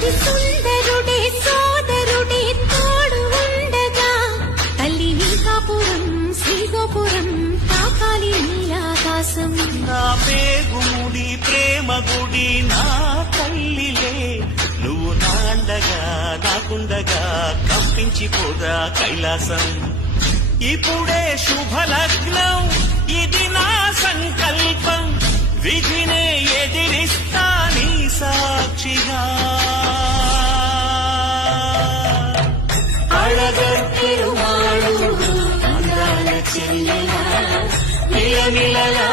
అతి సుందరుడే సోదరుడే తోడు ఉండగా తల్లి నీకాపురం శ్రీగోపురం తాకాలి నీలాకాశం. నా పేగుముడి ప్రేమ గుడి నా తల్లిలే, నువ్వు నాండగా నాకుండగా కంపించిపోదా కైలాసం. ఇప్పుడే శుభలగ్నం ఇది నా సంకల్పం, విధినే ఎదిరిస్తా నీ సాక్షిగా. అళగర్తిరుమాళు అందాల చెల్లెలా నిలనిలలా